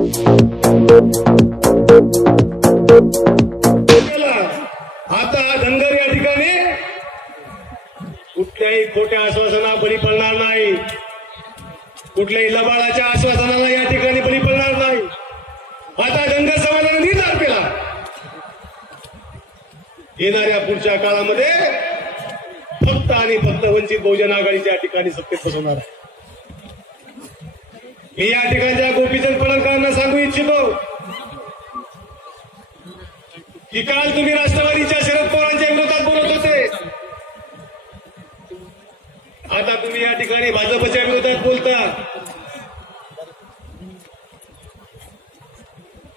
आता धनगर या ठिकाणी कुठल्याही खोट्या आश्वासना बळी पडणार नाही, कुठल्याही लबाडाच्या आश्वासनाला या ठिकाणी बळी पडणार नाही। आता धनगर समाजाने निर्धार केला, येणाऱ्या पुढच्या काळामध्ये फक्त आणि फक्त वंचित बहुजन आघाडीच्या ठिकाणी सत्तेत बसवणार आहे। मी या ठिकाणच्या गोपीचंद पडळकरांना सांगू इच्छितो की काल तुम्ही राष्ट्रवादीच्या शरद पवारांच्या विरोधात बोलत होते, आता तुम्ही या ठिकाणी भाजपच्या विरोधात बोलता।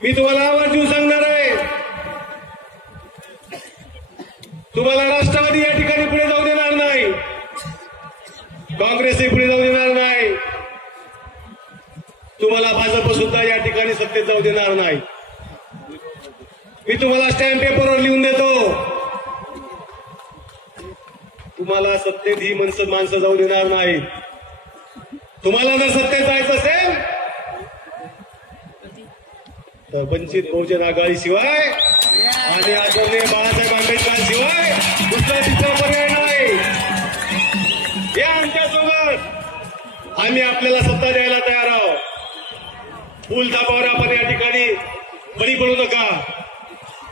मी तुम्हाला आवाज देऊन सांगणार आहे, तुम्हाला राष्ट्रवादी या ठिकाणी पुढे जाऊ देणार नाही, काँग्रेसही पुढे जाऊ देणार नाही, तुम्हाला भाजप सुद्धा या ठिकाणी सत्तेत जाऊ देणार नाही। मी तुम्हाला स्टॅम्प पेपरवर लिहून देतो, तुम्हाला सत्तेत ही माणसं जाऊ देणार नाही। तुम्हाला जर सत्तेत जायचं असेल तर वंचित बहुजन आघाडी शिवाय आणि आदरणीय बाळासाहेब आंबेडकर शिवाय दुसरा तिसरा पर्याय नाही। या आमच्यासोबत आम्ही आपल्याला सत्ता द्यायला तयार आहोत। फुल दाबावर आपण या ठिकाणी बळी पडू नका।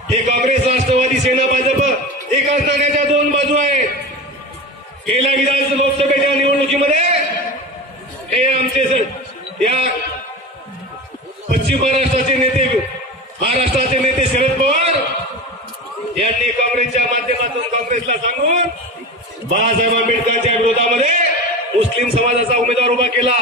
हे काँग्रेस, राष्ट्रवादी, सेना, भाजप एकाच नाण्याच्या दोन बाजू आहेत। गेल्या विधानसभा लोकसभेच्या निवडणुकीमध्ये हे आमचे या पश्चिम महाराष्ट्राचे नेते, महाराष्ट्राचे नेते शरद पवार यांनी काँग्रेसच्या माध्यमातून काँग्रेसला सांगून बाळासाहेब आंबेडकरांच्या विरोधामध्ये मुस्लिम समाजाचा उमेदवार उभा केला।